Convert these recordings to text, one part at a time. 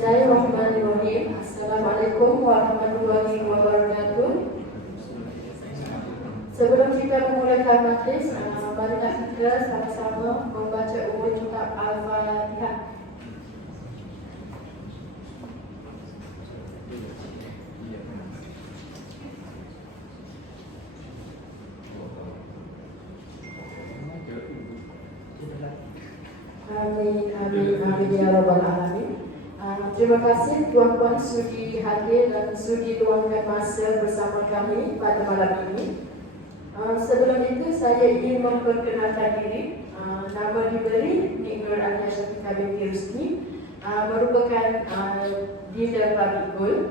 Bismillahirrahmanirrahim. Assalamualaikum warahmatullahi wabarakatuh. Sebelum kita memulakan majlis, marilah kita sama-sama membaca umur kitab Al-Fatihah. Amin, amin, amin ya rabbal alamin. Terima kasih tuan-tuan sudi hadir dan sudi luangkan masa bersama kami pada malam ini. Sebelum itu saya ingin memperkenalkan diri. Nama diberi Nik Nur Alia Syafiqah binti Rusni, merupakan dealer Public Gold.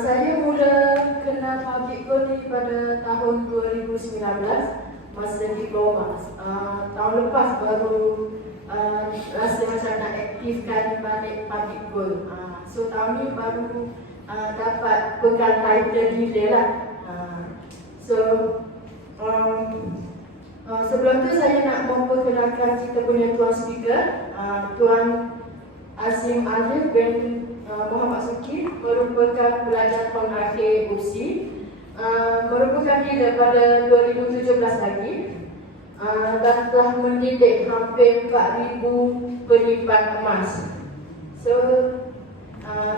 Saya mula kenal Public Gold ni pada tahun 2019 masa diploma. Tahun lepas baru rasa macam nak aktifkan balik Public Gold. So tahun ni baru dapat pegang title dealer lah. Sebelum tu saya nak memperkenalkan kita punya tuan speaker, Tuan Azim Alif bin Muhammad Suki, merupakan pelajar tahun akhir UPSI, merupakan dealer pada 2017 lagi, dan telah mendidik hampir 4,000 penyimpan emas. So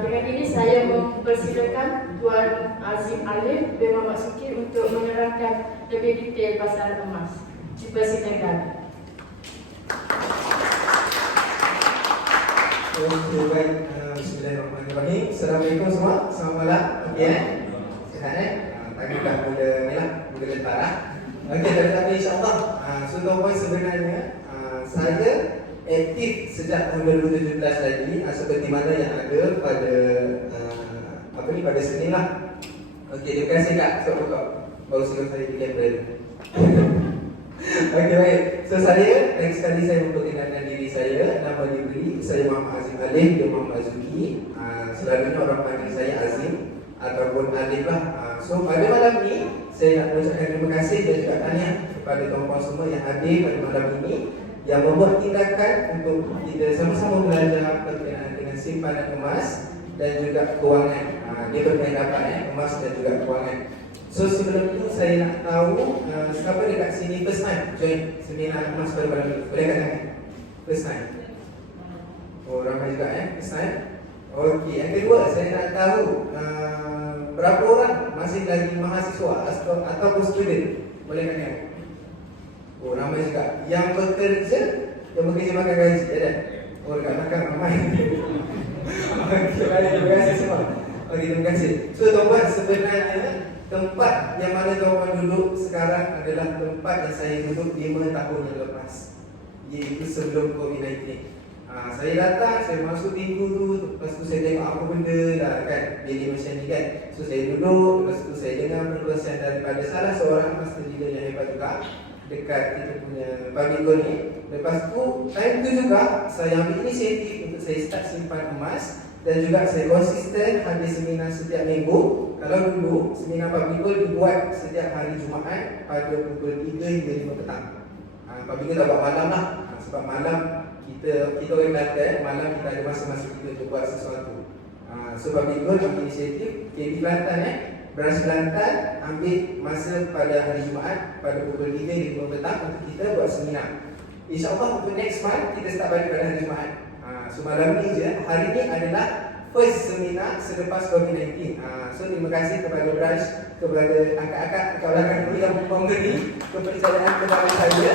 dengan ini saya mempersilakan Tuan Azim Alif bin Muhammad Suki untuk menerangkan lebih detail pasal emas. Dipersilakan. Baik, bismillahirrahmanirrahim. Assalamualaikum semua. Selamat malam. Okey Sihat Tadi dah mula ni lah, mula letak lah. Okey, tapi insyaAllah so tuan-tuan sebenarnya saya aktif sejak tahun 2017 lagi, seperti mana yang ada pada pada Senin lah. Okey, terima kasih Kak. So baru saya di kamera. Okey, baik. So saya, lagi sekali saya memperkenalkan diri saya. Nama diberi, saya Muhammad Azim Alif bin Muhammad Zuki. Selalunya orang panggil saya Azim ataupun Alif lah. So pada malam ni saya nak mengucapkan terima kasih dan juga tahniah kepada tuan-tuan semua yang hadir pada malam ini, yang membuat tindakan untuk kita sama-sama belajar berkenaan dengan simpanan emas dan juga kewangan. Dia berkaitan emas dan juga kewangan. So sebelum itu saya nak tahu siapa dekat sini first time join seminar emas pada malam ini? Boleh katakan? First time? Oh, ramai juga first time. Okey, yang kedua saya nak tahu berapa orang masih lagi mahasiswa ataupun student? Boleh katakan? Oh, ramai juga. Yang bekerja makan gaji, ada? Oh, dekat belakang ramai. Okey, baik, terima kasih semua. Okey, terima kasih. So tuan-tuan, sebenarnya tempat yang mana tuan-tuan duduk sekarang adalah tempat yang saya duduk 5 tahun yang lepas, iaitu sebelum COVID-19. Saya datang, saya masuk pintu tu, lepas tu saya tengok apa benda lah kan, bilik macam ni kan. So saya duduk, lepas tu saya dengar perkongsian daripada salah seorang master dealer yang hebat juga dekat kita punya Public Gold ni. Lepas tu, time tu juga saya ambil inisiatif untuk saya start simpan emas. Dan juga saya konsisten hadir seminar setiap minggu. Kalau dulu seminar Public Gold dibuat setiap hari Jumaat pada pukul 3 hingga 5 petang. Public Gold tak buat malam lah, sebab malam kita orang Kelantan, malam kita ada masa-masa kita untuk buat sesuatu. So Public Gold ambil inisiatif, KB Kelantan Branch Kelantan ambil masa pada hari Jumaat pada pukul 3 hingga 5 petang untuk kita buat seminar. InsyaAllah untuk next month kita start balik pada hari Jumaat. So malam ni je, hari ni adalah first seminar selepas COVID-19. So terima kasih kepada branch, kepada akak-akak kat belakang tu yang memberi kepercayaan kepada saya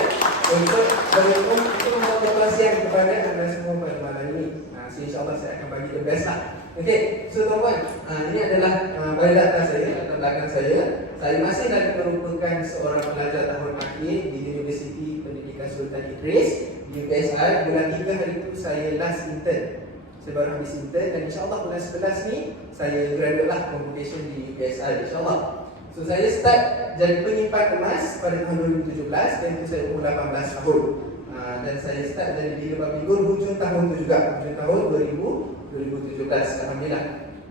untuk membuat perkongsian kepada anda semua pada malam ini. So insyaAllah saya akan bagi the best lah. Okay, so tuan-tuan, ini adalah biodata saya, latar belakang saya. Saya masih lagi merupakan seorang pelajar tahun akhir di Universiti Pendidikan Sultan Idris di UPSI. Bulan 3 hari itu saya last intern. Saya baru habis intern dan insyaAllah bulan 11 ni saya graduate lah convocation di UPSI insyaAllah. So saya start jadi penyimpan emas pada tahun 2017 dan itu saya umur 18 tahun. Dan saya start jadi dealer Public Gold hujung tahun tu juga, hujung tahun 2017. Alhamdulillah.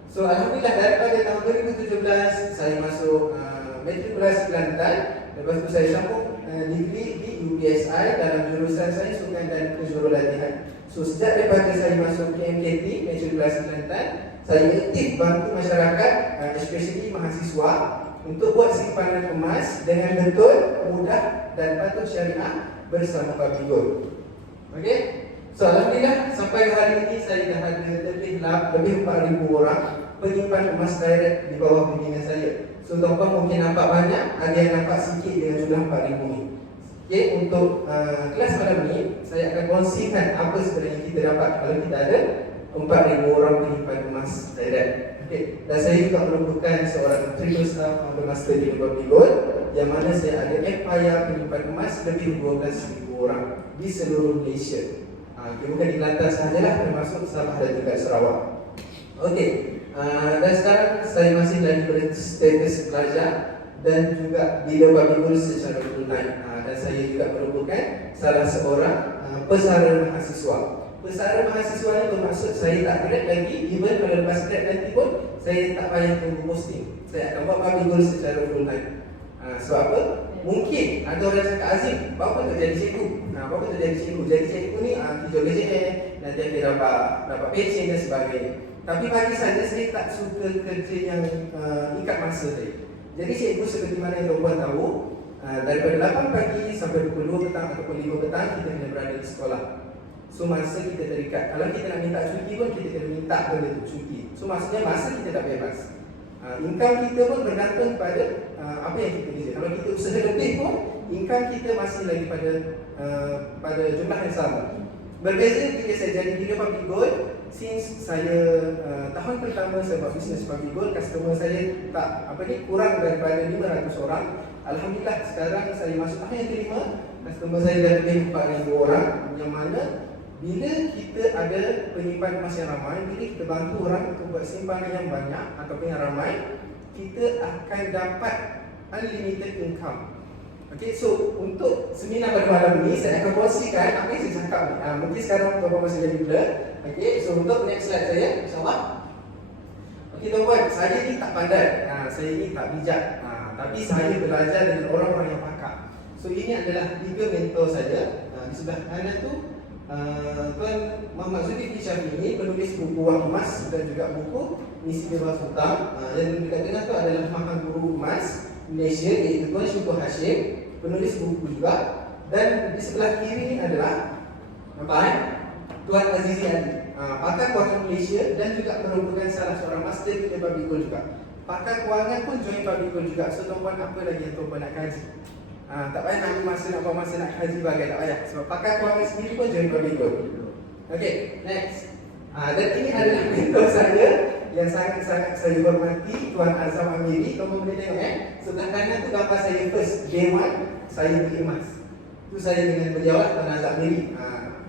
So alhamdulillah daripada tahun 2017 saya masuk matrikulasi Kelantan. Lepas tu saya sambung degree di UPSI dalam jurusan Sains Sukan dan Kejuruteraan seluruh latihan. So sejak daripada saya masuk KMKT, Matrikulasi Kelantan, saya aktif bantu masyarakat, especially mahasiswa, untuk buat simpanan emas dengan betul, mudah dan patuh syariah bersama Public Gold. Okey? So alhamdulillah sampai hari ini saya dah ada lebih 4,000 orang penyimpan emas direct di bawah bimbingan saya. So tuan-tuan mungkin nampak banyak, ada yang nampak sikit dengan jumlah 4,000 ni. Okay, untuk kelas malam ni saya akan kongsikan apa sebenarnya kita dapat kalau kita ada 4,000 orang penyimpan emas direct. Okay. Dan saya juga merupakan seorang triple staff founder master di Public Gold, yang mana saya ada empire penyimpan emas lebih 12,000 orang di seluruh Malaysia. Bukan di Kelantan sahajalah, termasuk Sabah dan juga Sarawak. Okey, dan sekarang saya masih lagi berstatus pelajar dan juga di Public Gold secara full time. Dan saya juga merupakan salah seorang pesara mahasiswa. Pesara mahasiswa ni bermaksud saya tak grad lagi, even kalau lepas grad nanti pun saya tak payah tunggu posting. Saya akan buat Public Gold secara full time. Sebab apa? Mungkin ada orang cakap, Azim, apa tu jadi cikgu? Apa tu jadi cikgu? Jadi cikgu ni tujuh gaji nanti akan dapat pension dan sebagainya. Tapi bagi saya tak suka kerja yang ikat masa saya. Jadi cikgu seperti mana yang tuan-tuan tahu, daripada 8 pagi sampai pukul 2 petang ataupun 5 petang kita kena berada di sekolah. So masa kita terikat. Kalau kita nak minta cuti pun kita kena minta benda tu cuti. So maksudnya masa kita tak bebas. Income kita pun bergantung pada apa yang kita kerja. Kalau kita usaha lebih pun income kita masih lagi pada jumlah yang sama. Berbeza ketika saya jadi dealer Public Gold, since saya tahun pertama saya buat bisnes Public Gold, customer saya kurang daripada 500 orang. Alhamdulillah sekarang saya masuk tahun yang kelima, customer saya dah lebih 4,000 orang, yang mana bila kita ada penyimpan emas yang ramai, bila kita bantu orang untuk buat simpanan yang banyak ataupun yang ramai, kita akan dapat unlimited income. Okay, so untuk seminar pada malam ni saya akan kongsikan apa yang saya cakap ni. Mungkin sekarang tuan-tuan masih jadi blur. Okay, so untuk next slide saya, insyaAllah. Okay tuan-tuan, saya ni tak pandai, saya ni tak bijak, tapi saya belajar dengan orang-orang yang pakar. So ini adalah 3 mentor saya. Di sebelah kanan tu Tuan Muhammad Zulkifli Syafie, penulis buku Wang Emas dan juga buku Misi Bebas Hutang. Dan dekat tengah tu adalah Mahal Guru Emas Malaysia, iaitu Tuan Syukur Hashim, penulis buku juga. Dan di sebelah kiri ni adalah Tuan Azizi Ali, pakar kewangan Malaysia dan juga merupakan salah seorang master di Public Gold juga. Pakar kewangan pun join Public Gold juga. So tuan-tuan, apa lagi yang tuan-tuan nak kaji? Tak payah nak ambil masa, nak buat masa nak kaji bagai, tak payah. Sebab pakar kewangan sendiri pun join Public Gold. Okay, next. Dan ini adalah mentor saya yang sangat-sangat saya hormati, Tuan Azam Amiri. Kamu boleh tengok sebelah kanan tu gambar saya first, day 1, saya beli emas. Itu saya dengan beliau lah, Tuan Azam Amiri.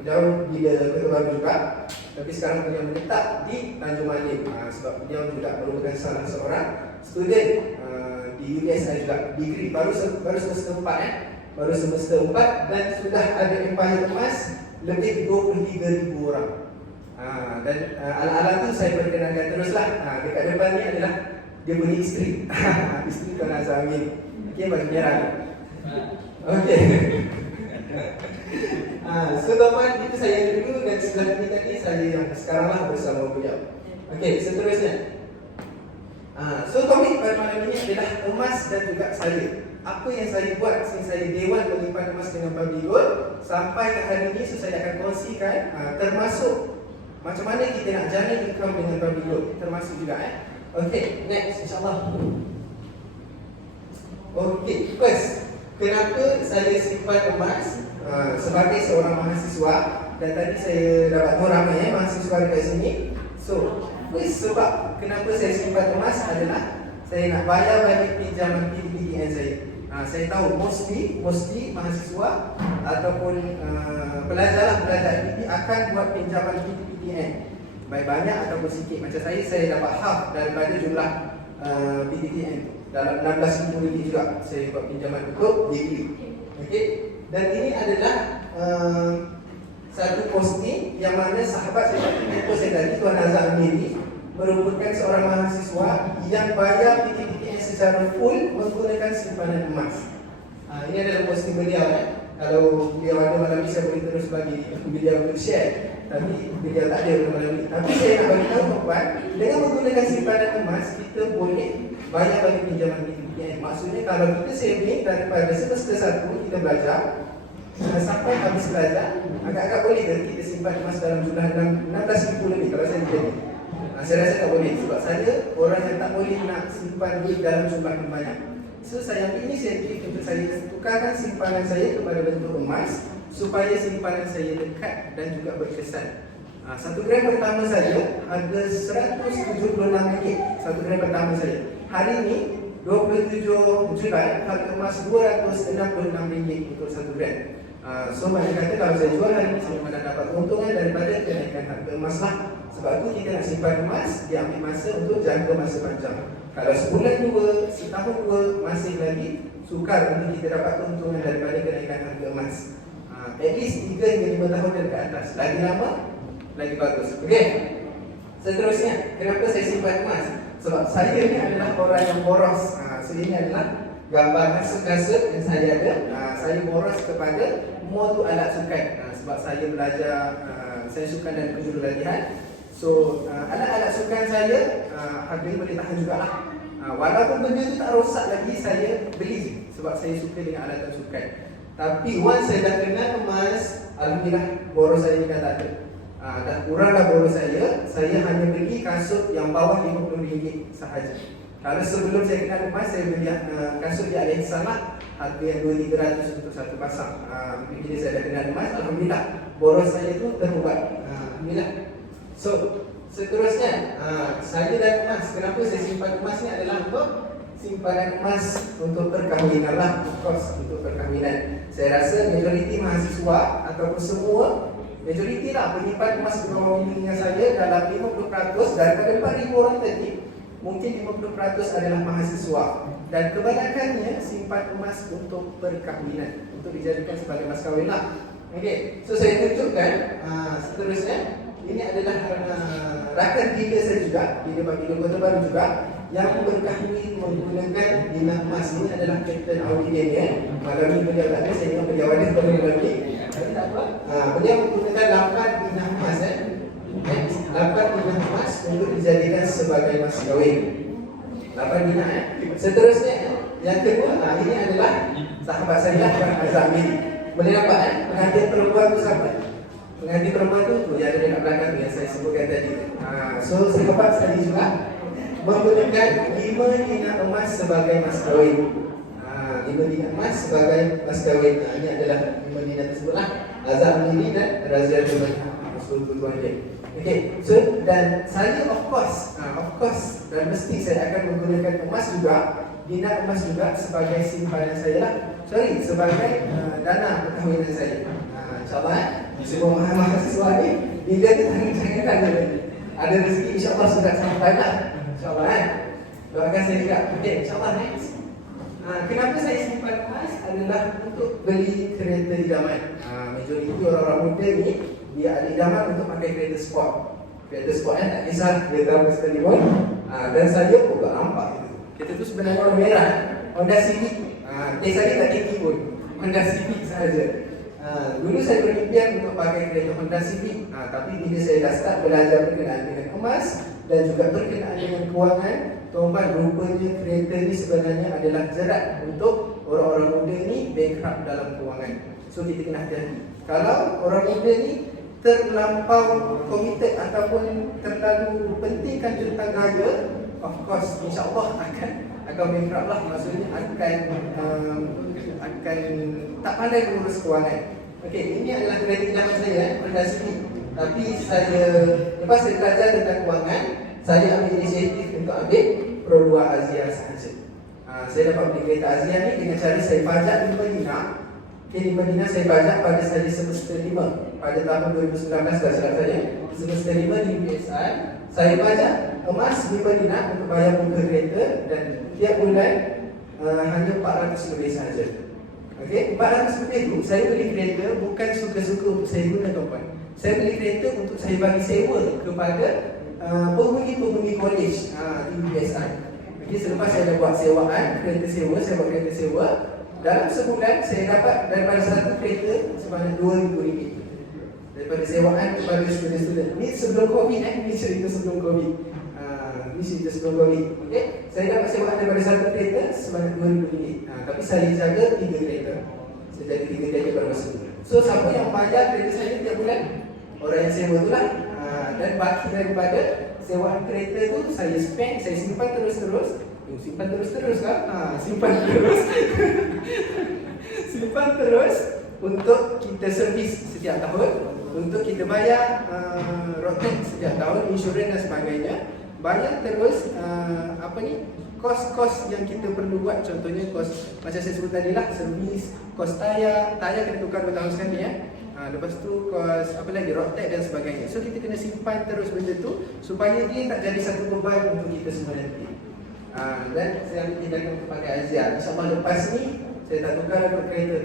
Beliau bila ketua juga, tapi sekarang beliau menetap di Tanjung Malim. Sebab beliau juga merupakan salah seorang student di UTSI juga, degree baru semester 4 baru semester 4 dan sudah ada empire emas lebih 23,000 orang. Dan ala-ala tu saya perkenalkan teruslah. Dekat depan ni adalah dia punya isteri. Isteri Tuan Azam Amiri. Okey, bagi merah. Okey. So tuan-tuan, itu saya dulu dan sebelah ini tadi saya yang sekarang lah bersama beliau. Okey, seterusnya. So topik pada malam ini adalah emas dan juga saya. Apa yang saya buat since saya dewan menyimpan emas dengan Public Gold sampai ke hari ini, so saya akan kongsikan termasuk macam mana kita nak jalan income dengan Public Gold, termasuk juga Okey, next insyaAllah. Okey, first, kenapa saya simpan emas sebagai seorang mahasiswa? Dan tadi saya dapat tahu ramai mahasiswa dekat sini. So, first sebab kenapa saya simpan emas adalah saya nak bayar balik pinjaman PTPTN saya. Saya tahu mostly mahasiswa ataupun pelajar IPT akan buat pinjaman PTPTN, baik banyak ataupun sikit. Macam saya dapat half daripada jumlah PTPTN, dalam 16,000 ringgit juga saya buat pinjaman untuk degree. Okay? Dan ini adalah satu posting yang mana sahabat saya tadi, Tuan Azam Amiri, merupakan seorang mahasiswa yang bayar PTPTN secara full menggunakan simpanan emas. Ini adalah posting beliau Kalau beliau ada malam ni saya boleh terus bagi beliau untuk share. Tapi beliau tak ada malam ni. Tapi saya nak bagi tahu tuan, dengan menggunakan simpanan emas kita boleh banyak bagi pinjaman kita. Maksudnya kalau kita saving daripada semester 1 kita belajar sampai habis belajar, agak-agak boleh ke kita simpan emas dalam jumlah 16,000 lebih kalau saya jadi. Saya rasa tak boleh sebab saya orang yang tak boleh nak simpan duit dalam jumlah yang banyak. So saya ambil inisiatif untuk saya tukarkan simpanan saya kepada bentuk emas supaya simpanan saya dekat dan juga berkesan. 1 gram pertama saya harga RM176. 1 gram pertama saya. Hari ini 27 Julai harga emas RM266 untuk 1 gram. So maknanya kata kalau saya jual hari ini saya mana dapat keuntungan daripada kenaikan harga emas lah. Sebab tu kita nak simpan emas, dia ambil masa untuk jangka masa panjang. Kalau sebulan 2, setahun 2 masih lagi sukar untuk kita dapat keuntungan daripada kenaikan harga emas. At least 3 hingga 5 tahun dan ke atas. Lagi lama, lagi bagus. Okey. Seterusnya, kenapa saya simpan emas? Sebab saya ni adalah orang yang boros. So ini adalah gambar kasut-kasut yang saya ada. Saya boros kepada mutu alat sukan. Sebab saya belajar, saya sukan dan penjuru latihan. So alat-alat sukan saya harganya boleh tahan jugalah. Walaupun benda tu tak rosak lagi, saya beli sebab saya suka dengan alatan sukan. Tapi once saya dah kenal emas, alhamdulillah boros saya ni dah tak ada. Dah kuranglah boros saya hanya beli kasut yang bawah RM50 sahaja. Kalau sebelum saya kenal emas, saya beli kasut di Alih Samak harga yang RM200-300 untuk satu pasang. Bila saya dah kenal emas, alhamdulillah boros saya tu terubat. Alhamdulillah. So, seterusnya, saya dan emas. Kenapa saya simpan emas ni adalah untuk simpanan emas untuk perkahwinan lah. Of course, untuk perkahwinan. Saya rasa majoriti mahasiswa ataupun semua, majoriti lah penyimpan emas di bawah bimbingan saya dalam 50% daripada 4,000 orang tadi. Mungkin 50% adalah mahasiswa. Dan kebanyakannya simpan emas untuk perkahwinan, untuk dijadikan sebagai mas kahwin lah. Okay, so saya tunjukkan seterusnya. Ini adalah rakan bina saya juga, bina Kota Baru juga, yang berkahwin menggunakan bina emas. Ini adalah Kapten Audien ya. Malam ni beliau tak ada, saya ingat beliau ada pada malam ni. Tapi tak apa. Beliau menggunakan 8 bina emas 8 bina emas untuk dijadikan sebagai mas kahwin. 8 bina Seterusnya, yang kedua, ini adalah sahabat saya, Azamil. Boleh nampak pengantin perempuan tu siapa? Pengantin perempuan tu yang ada dekat belakang tu yang saya sebutkan tadi. So sahabat saya juga menggunakan 5 dinar emas sebagai mas kahwin. 5 dinar emas sebagai mas kahwin. Ini adalah 5 dinar tersebut lah. Azam ini dan Razia Tuhan. Tuan dia. Okay, so dan saya of course dan mesti saya akan menggunakan emas juga, dinar emas juga sebagai simpanan saya lah. Sebagai dana perkahwinan saya. InsyaAllah semua mahasiswa ni bila kita jangan ada rezeki, insyaAllah sudah sampai lah. InsyaAllah doakan saya juga. Okay, insyaAllah next. Kenapa saya simpan emas adalah untuk beli kereta idaman. Majoriti orang-orang muda ni dia ada idaman untuk pakai kereta sport. Kereta sport tak kisah kereta apa sekalipun. Dan saya pun tak nampak kereta tu sebenarnya warna merah, Honda Civic. Saya tak tinggi pun, Honda Civic sahaja. Dulu saya berimpian untuk pakai kereta Honda Civic, tapi bila saya dah start belajar berkenaan dengan emas dan juga berkenaan dengan kewangan, tuan-tuan, rupanya kereta ni sebenarnya adalah jerat untuk orang-orang muda ni bankrupt dalam kewangan. So kita kena hati-hati. Kalau orang muda ni terlampau committed ataupun terlalu pentingkan juta gaya, of course insyaAllah akan bankrupt lah. Maksudnya akan tak pandai mengurus kewangan. Okey, ini adalah kereta idaman saya, Honda Civic. Tapi lepas saya belajar tentang kewangan, saya ambil inisiatif untuk ambil Pro 2 Azia sahaja. Saya dapat beli kereta Azia ni dengan cara saya pajak di Madinah. Di Madinah saya pajak pada saya semester 5 pada tahun 2019 dah silap saya. Semester 5 di UPSI, saya pajak emas di Madinah untuk bayar muka kereta dan tiap bulan hanya 400 lebih sahaja. Okey, 400 lebih tu saya beli kereta bukan suka-suka untuk saya guna tuan-tuan. Saya beli kereta untuk saya bagi sewa kepada penghuni-penghuni college di UPSI. Jadi selepas saya dah buat sewaan kereta sewa, saya buat kereta sewa, Dalam sebulan saya dapat daripada satu kereta sebanyak RM2,000 daripada sewaan kepada student-student. Ini sebelum COVID ini cerita sebelum COVID. Ini cerita sebelum COVID. Okey, saya dapat sewaan daripada satu kereta sebanyak RM2,000. Tapi saya jaga 3 kereta. Saya jaga 3 kereta pada masa itu. So siapa yang bayar kereta saya tiap bulan? Orang yang sewa tu lah. Dan baki daripada sewaan kereta tu saya spend, saya simpan terus-terus. Simpan terus-terus kan? Simpan terus. Simpan terus untuk kita servis setiap tahun, untuk kita bayar road tax setiap tahun, insurans dan sebagainya. Bayar terus kos-kos yang kita perlu buat. Contohnya kos macam saya sebut tadi lah, servis, kos tayar kena tukar 2 tahun sekali ya. Lepas tu kos apa lagi, road tax dan sebagainya. So kita kena simpan terus benda tu supaya dia tak jadi satu beban untuk kita semua nanti. Dan saya ambil tindakan untuk pakai Aziar. InsyaAllah lepas ni saya tak tukar untuk kereta.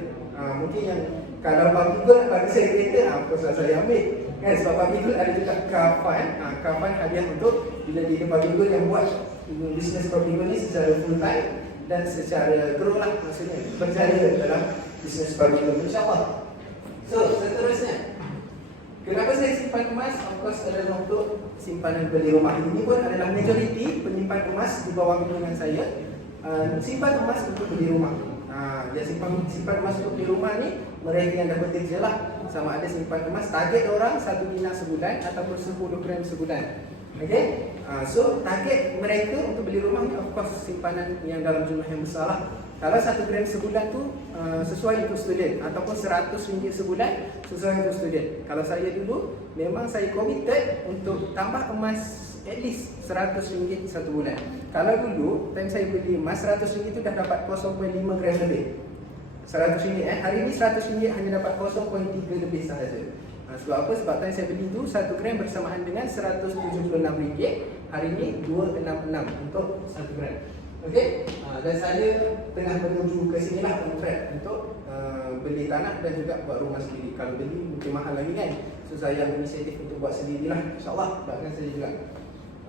Mungkin yang kalau Pak Minggu nak bagi saya kereta, apa saya ambil kan, sebab Pak Minggu ada juga kafan. Kafan hadiah untuk bila dia Pak Minggu yang buat bisnes Pak Minggu ni secara full time dan secara grow lah, maksudnya berjaya dalam bisnes Pak Minggu, insyaAllah. So seterusnya, kenapa saya simpan emas? Of course adalah untuk simpanan beli rumah. Ini pun adalah majoriti penyimpan emas di bawah bimbingan saya. Simpan emas untuk beli rumah. Dia simpan emas untuk beli rumah ni mereka yang dah bekerja lah. Sama ada simpan emas, target orang 1 dinar sebulan ataupun 10 gram sebulan. Okay? So target mereka untuk beli rumah ni of course simpanan yang dalam jumlah yang besar lah. Kalau 1 gram sebulan tu sesuai untuk student, ataupun RM100 sebulan sesuai untuk student. Kalau saya dulu memang saya committed untuk tambah emas at least RM100 satu bulan. Kalau dulu time saya beli emas RM100 tu dah dapat 0.5 gram lebih. RM100 hari ni RM100 hanya dapat 0.3 lebih sahaja. Sebab apa? Sebab time saya beli tu 1 gram bersamaan dengan RM176. Hari ni 266 untuk 1 gram. Okey, dan saya tengah menuju ke sini lah kontrak untuk beli tanah dan juga buat rumah sendiri. Kalau beli mungkin mahal lagi kan. So saya ambil inisiatif untuk buat sendirilah, insyaAllah doakan saya juga.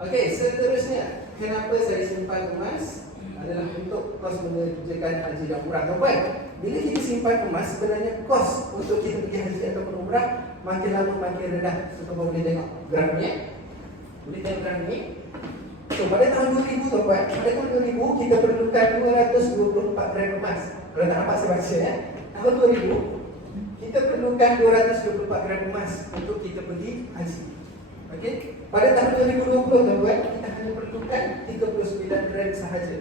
Okey, seterusnya kenapa saya simpan emas adalah untuk kos mengerjakan haji dan umrah. Tuan-tuan, bila kita simpan emas sebenarnya kos untuk kita pergi haji ataupun umrah makin lama makin rendah. So tuan boleh tengok graf ni. Boleh tengok graf ni. So pada tahun 2000 tuan-tuan, pada tahun 2000 kita perlukan 224 gram emas. Kalau tak nampak saya baca ya. Tahun 2000 kita perlukan 224 gram emas untuk kita pergi haji. Okey. Pada tahun 2020 tuan-tuan, kita hanya perlukan 39 gram sahaja.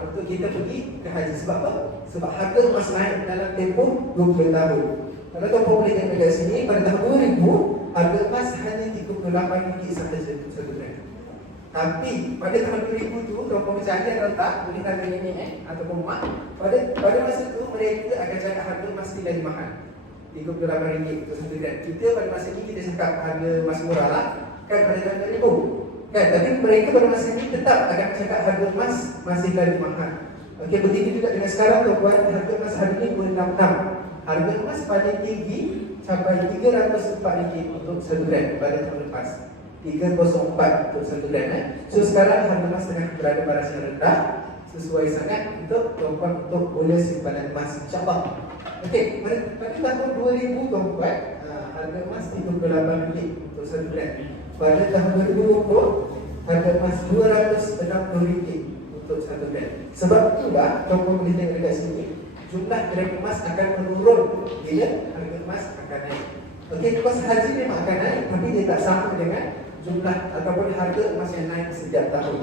Untuk kita pergi ke haji. Sebab apa? Sebab harga emas naik dalam tempoh 20 tahun. Kalau tuan-tuan boleh tengok dekat sini, pada tahun 2000 harga emas hanya RM38 sahaja untuk 1 gram. Tapi pada tahun 2000 tu, tuan-tuan percaya atau tak, boleh tanya nenek ataupun mak, pada masa tu mereka akan cakap harga emas ni lagi mahal, RM38 untuk 1 gram. Kita pada masa ni kita cakap harga emas murah lah, kan pada tahun 2000 kan, tapi mereka pada masa ni tetap akan cakap harga emas masih lagi mahal. Okey, begitu juga dengan sekarang tuan-tuan, harga emas hari ni RM266. Harga emas paling tinggi sampai RM304 untuk 1 gram pada tahun lepas. 304 untuk 1 gram. So sekarang harga emas tengah berada pada yang rendah, sesuai sangat untuk tuan-tuan untuk boleh simpanan emas, insyaAllah. Okey, pada tahun 2000 tuan-tuan, harga emas RM38 untuk 1 gram. Pada tahun 2020 harga emas RM260 untuk 1 gram. Sebab itulah tuan-tuan boleh tengok dekat sini, jumlah gram emas akan menurun bila harga emas akan naik. Okey, kos haji memang akan naik, tapi dia tak sama dengan jumlah ataupun harga emas yang naik setiap tahun.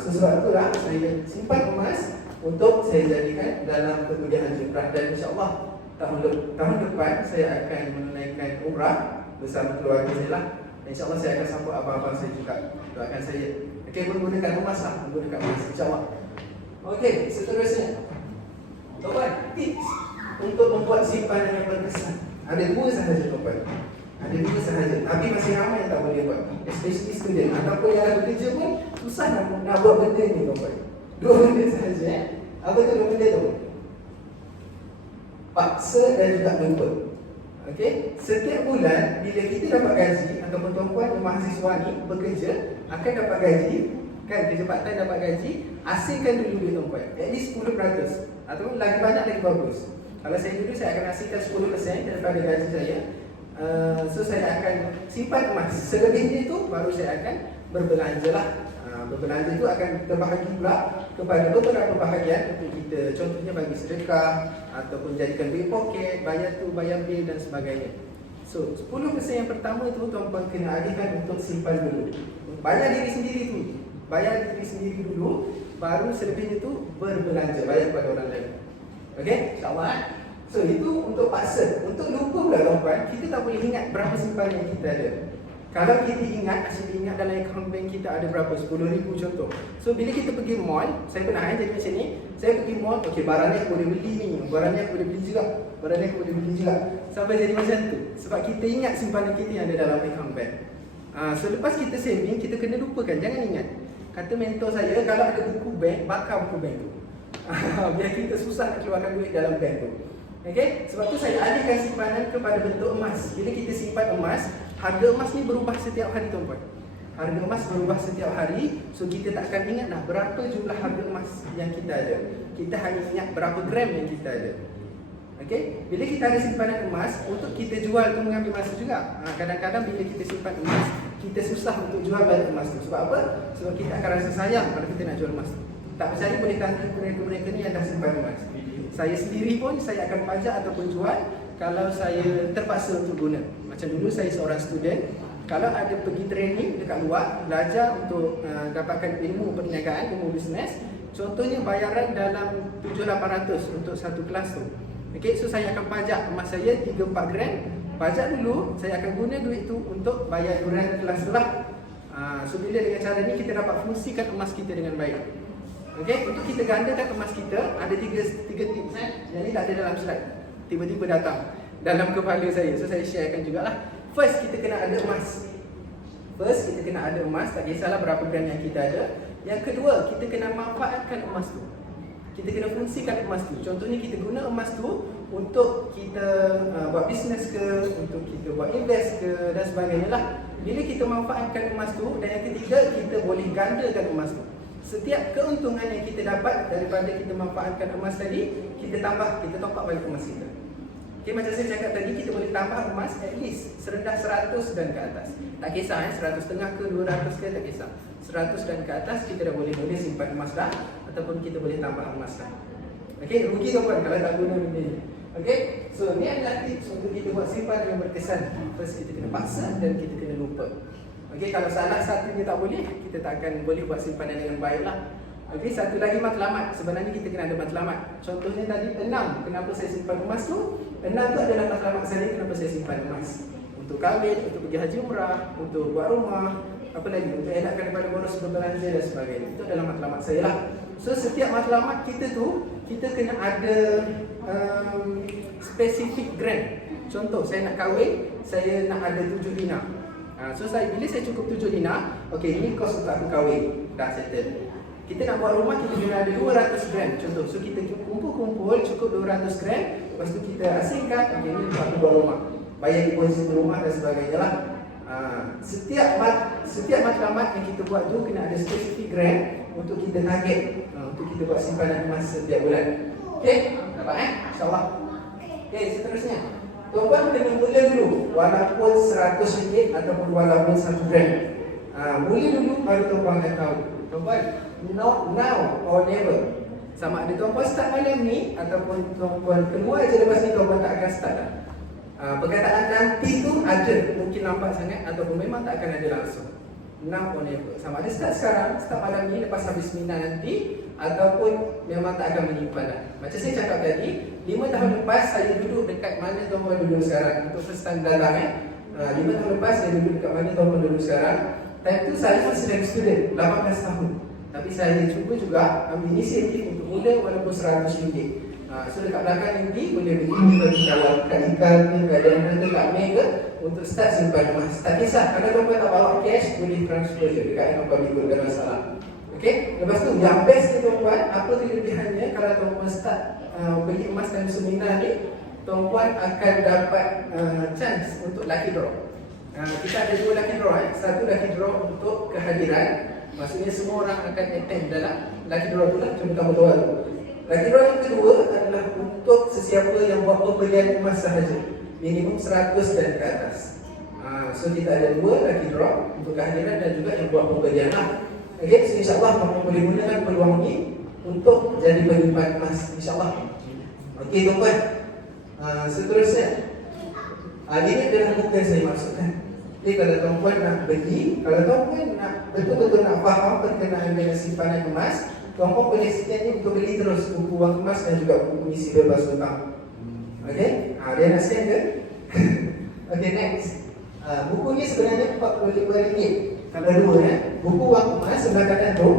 Sebab itulah saya simpan emas untuk saya jadikan dalam pertujuan haji umrah, dan insyaAllah tahun depan saya akan menunaikan umrah bersama keluarga saya lah. InsyaAllah saya akan sambut abang-abang saya juga. Doakan saya. Okey, menggunakan emas lah, menggunakan emas, insyaAllah. Okey, seterusnya tuan-tuan, tips untuk membuat simpanan yang berkesan. Ada 2 sahaja tuan-tuan. Ada 2 sahaja. Tapi masih ramai yang tak boleh buat, especially student ataupun yang ada kerja pun susah nak buat benda ni tuan-tuan. 2 benda sahaja. Apa tu 2 benda tu? Paksa dan juga nuntut. Okey, setiap bulan bila kita dapat gaji ataupun tuan-tuan mahasiswa ni bekerja akan dapat gaji, kan, kerja part time dapat gaji, asingkan dulu dia tuan-tuan, at least 10% ataupun lagi banyak lagi bagus. Kalau saya dulu saya akan hasilkan 10% daripada gaji saya. So saya akan simpan emas. Selebihnya itu baru saya akan berbelanja lah. Berbelanja itu akan terbahagi pula kepada beberapa bahagian untuk kita, contohnya bagi sedekah ataupun jadikan duit poket, bayar bil dan sebagainya. So 10% yang pertama itu tuan-tuan kena alihkan untuk simpan dulu. Bayar diri sendiri dulu, baru selebihnya itu berbelanja, bayar kepada orang lain. Okey, insya-Allah. So itu untuk paksa. Untuk lupa pula tuan-tuan, kita tak boleh ingat berapa simpanan yang kita ada. Kalau kita ingat, asyik ingat dalam akaun bank kita ada berapa, 10,000 contoh. So bila kita pergi mall, saya pernah jadi macam ni, saya pergi mall, okey barang ni aku boleh beli ni, barang ni aku boleh beli juga, sampai jadi macam tu. Sebab kita ingat simpanan kita yang ada dalam akaun bank. So lepas kita saving, kita kena lupakan, jangan ingat. Kata mentor saya, kalau ada buku bank, bakar buku bank tu. Biar kita susah nak keluarkan duit dalam bank tu. Okay? Sebab tu saya alihkan simpanan kepada bentuk emas. Bila kita simpan emas, harga emas ni berubah setiap hari tuan-tuan. Harga emas berubah setiap hari. So kita tak akan ingat nak berapa jumlah harga emas yang kita ada. Kita hanya ingat berapa gram yang kita ada. Okay? Bila kita ada simpanan emas, untuk kita jual tu mengambil masa juga. Kadang-kadang bila kita simpan emas, kita susah untuk jual balik emas tu. Sebab apa? Sebab kita akan rasa sayang kalau kita nak jual emas tu. Tak percaya boleh tanya mereka-mereka ni yang dah simpan emas. Saya sendiri pun saya akan pajak ataupun jual kalau saya terpaksa untuk guna. Macam dulu saya seorang student, kalau ada pergi training dekat luar, belajar untuk dapatkan ilmu perniagaan, ilmu bisnes, contohnya bayaran dalam 7-800 untuk satu kelas tu. Okay, so saya akan pajak emas saya 3-4 gram. Pajak dulu, saya akan guna duit tu untuk bayar yuran kelas tu lah. So bila dengan cara ni kita dapat fungsikan emas kita dengan baik. Okay, untuk kita gandakan emas kita, ada tiga tips yang ni tak ada dalam slide. Tiba-tiba datang dalam kepala saya, so saya sharekan jugalah. First, kita kena ada emas. Tak kisahlah berapa gram yang kita ada. Yang kedua, kita kena manfaatkan emas tu. Kita kena fungsikan emas tu. Contohnya kita guna emas tu untuk kita buat bisnes ke, untuk kita buat invest ke dan sebagainya lah. Bila kita manfaatkan emas tu, dan yang ketiga, kita boleh gandakan emas tu. Setiap keuntungan yang kita dapat daripada kita manfaatkan emas tadi, kita tambah, kita top up balik emas kita. Okay, macam saya cakap tadi, kita boleh tambah emas at least serendah 100 dan ke atas. Tak kisah 100.5 ke 200 ke, tak kisah. 100 dan ke atas kita dah boleh simpan emas dah, ataupun kita boleh tambah emas dah. Okay, rugi tuan kalau tak guna benda ni. Okay, so ni adalah tips untuk kita buat simpanan yang berkesan. First, kita kena paksa dan kita kena lupa. Okay, kalau salah satunya tak boleh, kita tak akan boleh buat simpanan dengan baik lah. Okay, satu lagi matlamat. Sebenarnya kita kena ada matlamat. Contohnya tadi 6. Kenapa saya simpan emas tu? 6 tu adalah matlamat saya kenapa saya simpan emas. Untuk kahwin, untuk pergi haji umrah, untuk buat rumah, apa lagi? Untuk elakkan daripada boros berbelanja dan sebagainya. Itu adalah matlamat saya lah. So setiap matlamat kita tu, kita kena ada spesifik gram. Contoh, saya nak kahwin, saya nak ada 7 dinar. So bila saya cukup 7 dinar, okay, ini kos untuk aku kahwin, dah settle. Kita nak buat rumah, kita kena ada 200 gram contoh. So kita kumpul cukup 200 gram, lepas tu kita asingkan, okay, ini untuk aku buat rumah, bayar deposit rumah dan sebagainya lah. Setiap matlamat yang kita buat tu kena ada spesifik gram untuk kita target, untuk kita buat simpanan emas setiap bulan. Okay, dapat InsyaAllah. Okay, seterusnya tuan-tuan kena mula dulu, walaupun RM100 ataupun walaupun 1 gram. Mula dulu baru tuan-tuan akan tahu. Tuan-tuan, not now or never. Sama ada tuan-tuan start malam ni ataupun tuan-tuan keluar je lepas ni, tuan-tuan tak akan start dah. Perkataan nanti tu ada, mungkin lambat sangat ataupun memang tak akan ada langsung. Now or never. Sama ada start sekarang, start malam ni lepas habis seminar nanti, ataupun memang tak akan menyimpan dah. Macam saya cakap tadi, 5 tahun lepas saya duduk dekat mana tuan-tuan duduk sekarang. Untuk first time datang 5 tahun lepas saya duduk dekat mana tuan-tuan duduk sekarang. Time tu saya masih dari student, 18 tahun. Tapi saya cuba juga ambil inisiatif untuk mula walaupun RM100. So dekat belakang ni boleh bagi bagi kawan kat ikan ke, kat dana ke, kat mail ke, untuk start simpan emas. Tak kisah, kalau tuan-tuan tak bawa cash, boleh transfer je dekat account public, tak ada masalah. Okay, lepas tu yang best ni tuan-tuan, apa kelebihannya kalau tuan-tuan start beli emas dalam seminar ni, tuan-tuan akan dapat chance untuk lucky draw. Kita ada 2 lucky draw. Satu lucky draw untuk kehadiran, maksudnya semua orang akan attend dalam lucky draw tu lah. Contoh kamu tahu Lucky draw yang kedua adalah untuk sesiapa yang buat pembelian emas sahaja, minimum 100 dan ke atas. So kita ada dua lucky draw untuk kehadiran dan juga yang buat pembelian lah. Okay, so insyaAllah kamu boleh gunakan peluang ini untuk jadi penyimpan emas, insyaAllah. Okey tuan-tuan, seterusnya ini adalah buku yang saya maksudkan. Jadi kalau tuan-tuan nak beli, kalau tuan-tuan nak betul-betul nak faham berkenaan dengan simpanan emas, tuan-tuan boleh scan untuk beli terus buku wang emas dan juga buku misi bebas hutang. Okey, dia nak scan ke? Okey, next. Buku ni sebenarnya RM45. Kalau dua ya, buku wang emas sebelah kanan tu,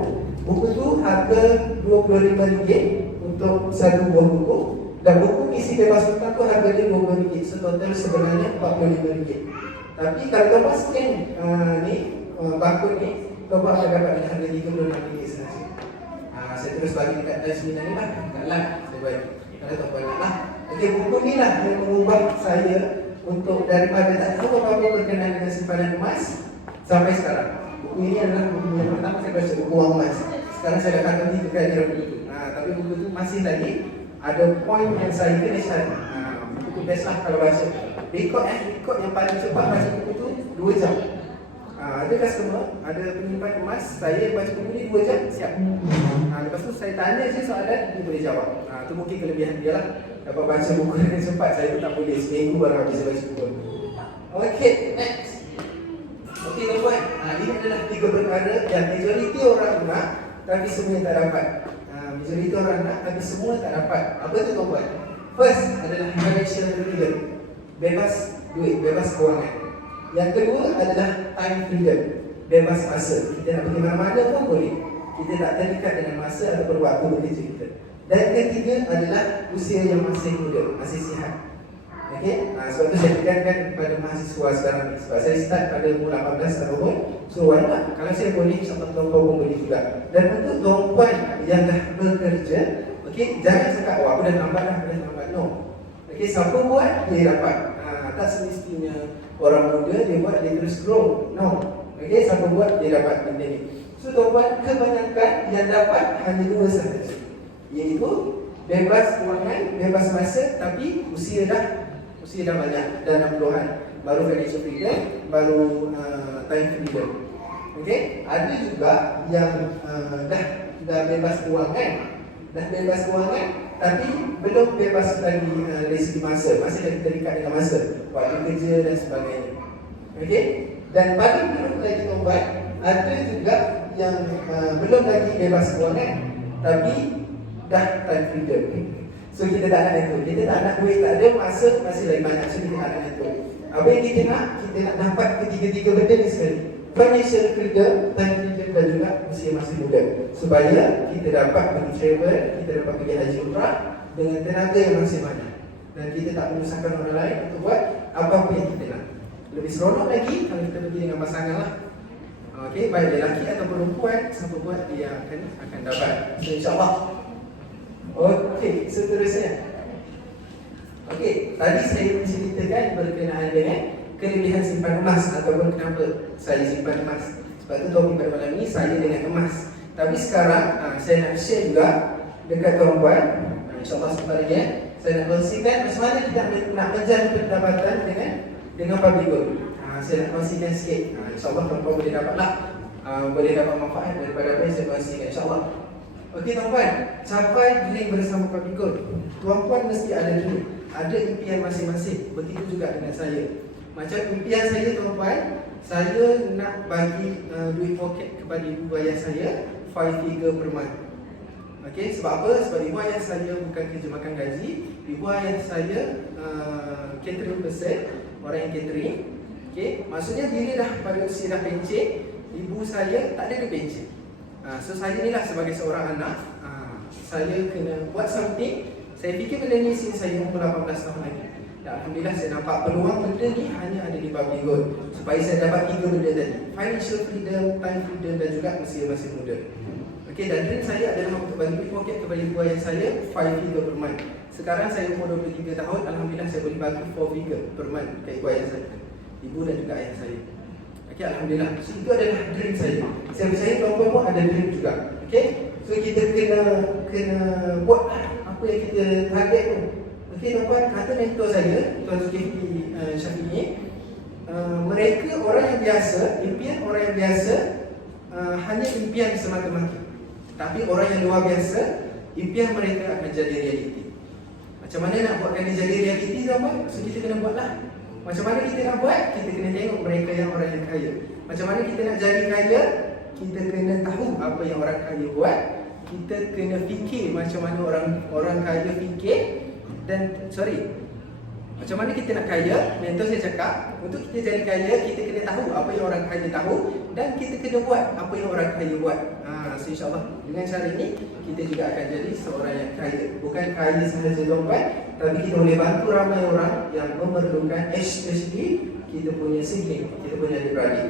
buku tu harga RM25 untuk satu buah buku, dan buku misi bebas hutang tu harganya RM20. So total sebenarnya RM45. Tapi kalau tuan-tuan scan barcode ni, tuan-tuan akan dapat dengan harga RM36 sahaja. Saya terus bagi dekat dashboard ni lah, dekat live saya bagi. Kalau tuan-tuan nak lah. Okey, buku ni lah yang mengubah saya untuk daripada tak tahu apa-apa berkenaan dengan simpanan emas sampai sekarang. Buku ini adalah buku yang pertama saya baca, buku wang emas. Sekarang saya dah kata tiga kali dalam buku tu. Tapi buku tu masih lagi ada poin yang saya kena cari. Buku tu best lah kalau baca. Rekod yang paling cepat baca buku tu 2 jam. Ada customer, ada penyimpan emas, saya baca buku ni 2 jam, siap. Lepas tu saya tanya je soalan, dia boleh jawab. Tu mungkin kelebihan dia lah. Dapat baca buku dengan cepat, saya tu tak boleh. Seminggu baru habis baca buku. Okay, next. Okey tuan-tuan, ini adalah 3 perkara yang majoriti orang nak tapi semua tak dapat. Majoriti orang nak tapi semua tak dapat. Apa tu tuan-tuan? First adalah financial freedom, bebas duit, bebas kewangan. Yang kedua adalah time freedom, bebas masa. Kita nak pergi mana-mana pun boleh. Kita tak terikat dengan masa ataupun waktu bekerja kita. Dan ketiga adalah usia yang masih muda, masih sihat. Okey, sebab tu saya tekankan kepada mahasiswa sekarang ni. Sebab saya start pada umur 18 tahun. So why not? Kalau saya boleh, insyaAllah tuan-tuan pun boleh juga. Dan untuk tuan-tuan yang dah bekerja, okey, jangan cakap, aku dah lambat. No. Okey, siapa buat, dia dapat. Tak semestinya orang muda, dia buat, dia terus grow. No. Okey, siapa buat, dia dapat benda ni. So tuan-tuan, kebanyakan yang dapat hanya 2 sahaja, iaitu bebas kewangan, bebas masa, tapi usia dah banyak, dah 60-an. Baru financial freedom, baru time freedom. Okey, ada juga yang dah bebas kewangan, tapi belum bebas lagi dari segi masa, masih lagi terikat dengan masa, waktu kerja dan sebagainya. Okey, dan paling belum lagi tuan-tuan, ada juga yang belum lagi bebas kewangan, tapi dah time freedom. So kita tak nak itu. Kita tak nak duit, tak ada masa, masih lagi banyak. So kita tak nak itu. Apa yang kita nak dapat ketiga-tiga benda ni sekali. Financial freedom, time freedom dan juga usia masih muda. Supaya kita dapat pergi travel, kita dapat pergi haji umrah dengan tenaga yang masih banyak. Dan kita tak menyusahkan orang lain untuk buat apa-apa yang kita nak. Lebih seronok lagi kalau kita pergi dengan pasangan lah. Okey, baik dia lelaki atau perempuan, siapa buat dia akan dapat. So insyaAllah. Okey, seterusnya. Okey, tadi saya menceritakan berkenaan dengan kelebihan simpan emas ataupun kenapa saya simpan emas. Sebab tu topik pada malam ni saya dengan emas. Tapi sekarang saya nak share juga dekat tuan-tuan, insyaAllah sebentar lagi saya nak kongsikan macam mana kita nak menjaga pendapatan dengan public gold. Saya nak kongsikan sikit. InsyaAllah tuan-tuan boleh dapatlah, boleh dapat manfaat daripada apa yang saya kongsikan, insyaAllah. Okey tuan-tuan, capai dream bersama public gold. Tuan-tuan mesti ada dream, ada impian masing-masing. Begitu juga dengan saya. Macam impian saya tuan-tuan, saya nak bagi duit poket kepada ibu ayah saya 5 figure per month. Okey, sebab apa? Sebab ibu ayah saya bukan kerja makan gaji. Ibu ayah saya catering person, orang yang catering. Okey, maksudnya bila dah pada usia dah pencen, ibu saya tak ada duit pencen. So saya ni lah sebagai seorang anak, saya kena buat something. Saya fikir benda ni since saya umur 18 tahun lagi. Dan alhamdulillah saya nampak peluang benda ni hanya ada di public gold. Supaya saya dapat 3 benda tadi: financial freedom, time freedom dan juga usia masih muda. Okey, dan dream saya adalah untuk bagi duit poket kepada ibu ayah saya 5 figure per month. Sekarang saya umur 23 tahun, alhamdulillah saya boleh bagi 4 figure per month ke ibu ayah saya, ibu dan juga ayah saya. Okey, alhamdulillah. So itu adalah dream saya. Saya percaya tuan-tuan pun ada dream juga. Okey, so kita kena buat apa yang kita target tu. Okey tuan-tuan, kata mentor saya, Tuan Zulkifli Syafiee, mereka orang yang biasa, impian orang yang biasa hanya impian semata-mata. Tapi orang yang luar biasa, impian mereka akan jadi realiti. Macam mana nak buatkan dia jadi realiti tuan-tuan? So kita kena buatlah. Macam mana kita nak buat? Kita kena tengok mereka yang orang yang kaya. Macam mana kita nak jadi kaya? Kita kena tahu apa yang orang kaya buat. Kita kena fikir macam mana orang kaya fikir. Dan macam mana kita nak kaya? Mentor saya cakap, untuk kita jadi kaya, kita kena tahu apa yang orang kaya tahu, dan kita kena buat apa yang orang kaya buat. So insyaAllah dengan cara ini kita juga akan jadi seorang yang kaya. Bukan kaya sahaja tuan-tuan, tapi kita boleh bantu ramai orang yang memerlukan, especially kita punya sibling, kita punya adik-beradik.